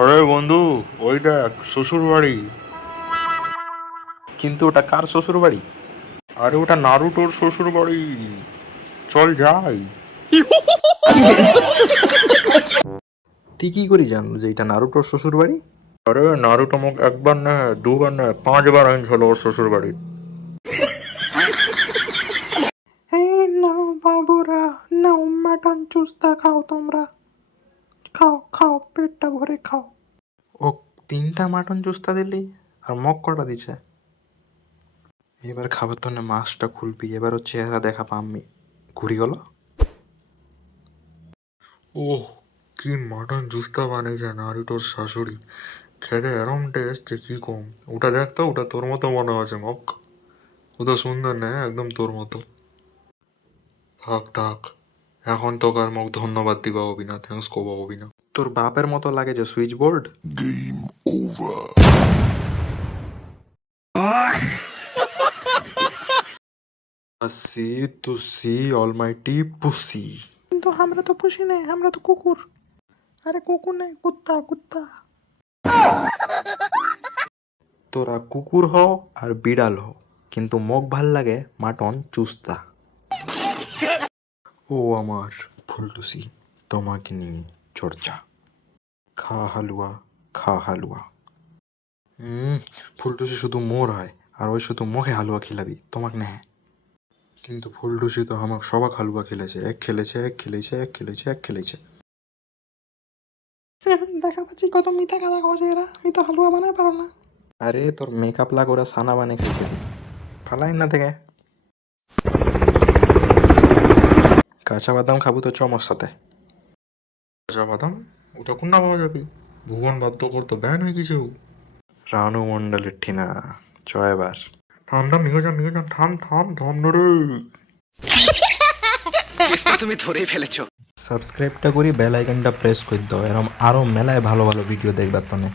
আরে বন্ধু, ওই দেখ শ্বশুর বাড়ি। কিন্তু ওটা কার শ্বশুর বাড়ি? আরে ওটা নারুটোর শ্বশুর বাড়ি। চল যাই। তুই কি করি জানলো যে এটা নারুটোর শ্বশুর বাড়ি? আরে নারুটো মুখ একবার না, দুবার না, 5বার আইনছিল ওর শ্বশুর বাড়ি। এই নাও বাবুরা, নাও মাটন চুস্তা খাও তোমরা। খাও খাও, পেটটা ভরে খাও। ও 3টা মাটন চুস্তা দিলি আর মগ কটা দিছে। এবার খাবার তো না, মাছটা খুলবি, এবারও চেহারা দেখা পাম্মি। ঘুরি গেল। ওহ, কি মাটন জুস্তা বানিয়েছে নারুটোর শাশুড়ি। খেতে এরম টেস্ট যে কি কম। ওটা দেখ তো, ওটা তোর মতো মনে হচ্ছে মক। ওটা সুন্দর না, একদম তোর মতো। থাক থাক, এখন তোকে আর মোক ধন্যবাদ দিবা হবি না, থ্যাঙ্কস কবা হবি না। তোর বাপের মতো লাগে যে সুইচ বোর্ড। সি টু সি অলমাইটি পুসি। কিন্তু আমরা তো পুষি নেই, আমরা তো কুকুর। আরে কুকুর নেই, কুত্তা কুত্তা। তোরা কুকুর হও আর বিড়াল হও, কিন্তু মোক ভাল লাগে মাটন চুস্তা। ও আমার ফুলটুসি, তোমাকে নিয়ে চর্চা। খা হালুয়া, খা হালুয়া। ফুলটুসি শুধু মোর হয়, আর ওই শুধু মুখে হালুয়া খিলাবি, তোমাকে নেয়। কিন্তু ফুলটুসি তো আমাকে সবাক হালুয়া খেলেছে, এক খেলেছে, এক খেলেছে, এক খেলেছে, এক খেলেছে। দেখা পাচ্ছি কত মিথ্যা কথা কছে এরা, আমি তো হালুয়া বানাই পারো না। আরে তোর মেকআপ লাগ ওরা সানা বানিয়ে খেয়েছে, ফালাই না থেকে। কাঁচা বাদাম খাবো তো চমর সাথে। কাঁচা বাদাম? ওটা কোন না পাওয়া যাবে? ভুবন বাদ্য করতো ব্যান হয়ে গেছে ও। রানু মন্ডলের ঠিনা, ছয়বার। থাম থাম, মিগো যাম, থাম থাম থাম না রে। কেসটা তুমি ধরেই ফেলেছো। সাবস্ক্রাইবটা করি, বেল আইকনটা প্রেস করে দাও, এরকম আরও মেলায় ভালো ভালো ভিডিও দেখবার তনে।